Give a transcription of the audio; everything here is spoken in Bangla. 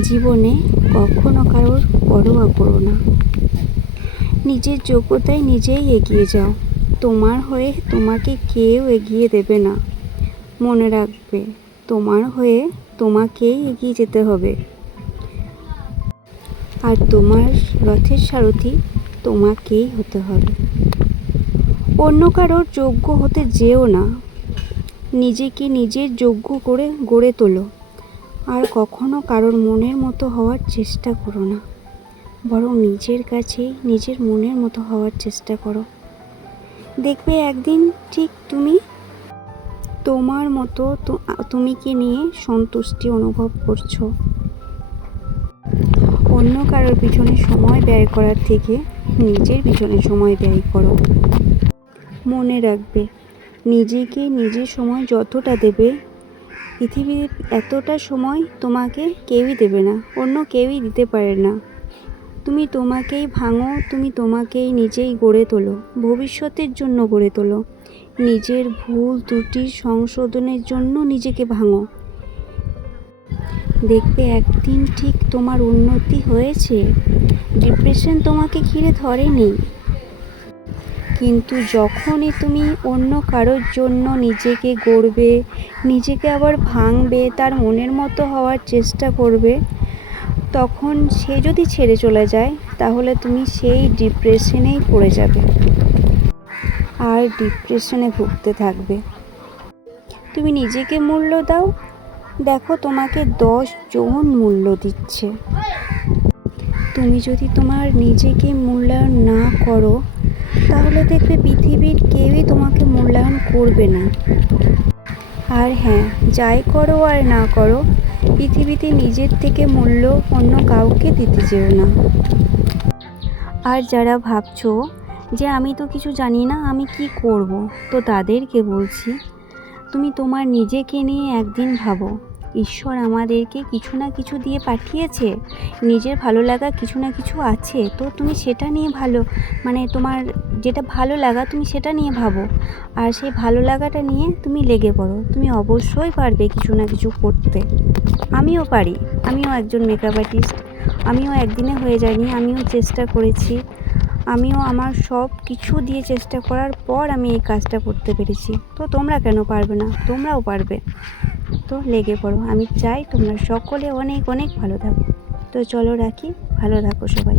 জীবনে কখনো কারোর পরোয়া করো না। নিজের যোগ্যতায় নিজেই এগিয়ে যাও। তোমার হয়ে তোমাকে কেউ এগিয়ে দেবে না। মনে রাখবে, তোমার হয়ে তোমাকেই এগিয়ে যেতে হবে। আর তোমার রথের সারথি তোমাকেই হতে হবে। অন্য কারোর যোগ্য হতে যেও না। নিজেকে নিজের যোগ্য করে গড়ে তোলো। আর কখনো কারোর মনের মতো হওয়ার চেষ্টা করো না, বরং নিজের কাছেই নিজের মনের মতো হওয়ার চেষ্টা করো। দেখবে একদিন ঠিক তুমি তোমার মতো তুমিকে নিয়ে সন্তুষ্টি অনুভব করছো। অন্য কারোর পিছনে সময় ব্যয় করার থেকে নিজের পিছনে সময় ব্যয় করো। মনে রাখবে, নিজেকে নিজের সময় যতটা দেবে, পৃথিবীর এতটা সময় তোমাকে কেউই দেবে না, অন্য কেউই দিতে পারে না। তুমি তোমাকেই ভাঙো, তুমি তোমাকেই নিজেই গড়ে তোলো, ভবিষ্যতের জন্য গড়ে তোলো। নিজের ভুল ত্রুটি সংশোধনের জন্য নিজেকে ভাঙো। দেখবে একদিন ঠিক তোমার উন্নতি হয়েছে। ডিপ্রেশন তোমাকে ঘিরে ধরেনি। কিন্তু যখনই তুমি অন্য কারোর জন্য নিজেকে গড়বে, নিজেকে আবার ভাঙবে, তার মনের মতো হওয়ার চেষ্টা করবে, তখন সে যদি ছেড়ে চলে যায়, তাহলে তুমি সেই ডিপ্রেশনেই পড়ে যাবে আর ডিপ্রেশনে ভুগতে থাকবে। তুমি নিজেকে মূল্য দাও, দেখো তোমাকে 10 জন মূল্য দিচ্ছে। তুমি যদি তোমার নিজেকে মূল্যায়ন না করো, তাহলে দেখবে পৃথিবীর কেউই তোমাকে মূল্যায়ন করবে না। আর হ্যাঁ, যাই করো আর না করো, পৃথিবীতে নিজের থেকে মূল্য অন্য কাউকে দিতে যেও না। আর যারা ভাবছো যে আমি তো কিছু জানি না, আমি কি করব, তো তাদেরকে বলছি, তুমি তোমার নিজেকে নিয়ে একদিন ভাবো। ঈশ্বর আমাদেরকে কিছু না কিছু দিয়ে পাঠিয়েছে, নিজের ভালো লাগা কিছু না কিছু আছে, তো তুমি সেটা নিয়ে তোমার যেটা ভালো লাগা তুমি সেটা নিয়ে ভাবো। আর সেই ভালো লাগাটা নিয়ে তুমি লেগে পড়ো। তুমি অবশ্যই পারবে কিছু না কিছু করতে। আমিও পারি, আমিও একজন মেকআপ আর্টিস্ট। আমিও একদিনে হয়ে যায়নি, আমিও চেষ্টা করেছি। আমিও আমার সব কিছু দিয়ে চেষ্টা করার পর আমি এই কাজটা করতে পেরেছি। তো তোমরা কেন পারবে না? তোমরাও পারবে। তো লেগে পড়ো। আমি চাই তোমরা সকলে অনেক অনেক ভালো থাকো। তো চলো রাখি, ভালো থাকো সবাই।